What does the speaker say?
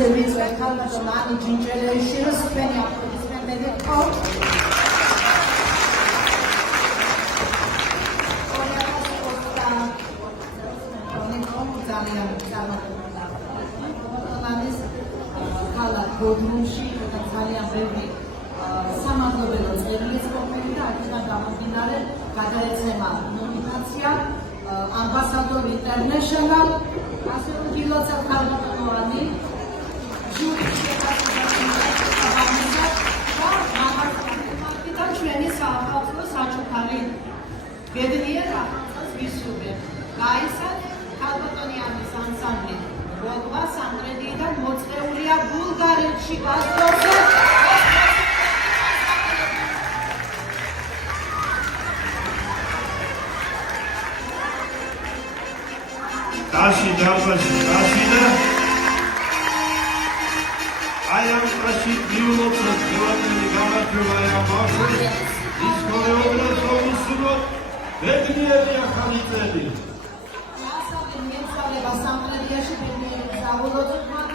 ყველაზე ვიწვე ქალბატონ ანი ჯინჯელეიშვილს თქვენი აპლოდისმენტები გყავთ. ძალიან წარმატებული არის ქალაქ ბოდრუმში და ძალიან ბევრი სამადლობელო წერილიც ყოფილი და აქედან გამომდინარე გადაეცემა ნომინაცია ამბასადორ ინტერნეშნალ ასე რომ გილოცა ქალბატონოვანი ჟურის და ჩვენი საახალწლო საჩუქარი ბედნიერ ახალწლს ვისურვებ. გაიცათ ქალბატონიანის ანსამბლი როგვა სამტრედიიდან მოწვეულია ბულგარეთში გასვლაზე. Dashi darbashi dashi da I am Dashi Niulotra Giovanni Gavatura I am Marshall This choreographer Usuro Bednieri Akaliteli Asabin Mietsaleva Samtrediashi Bednieri Zavolodovna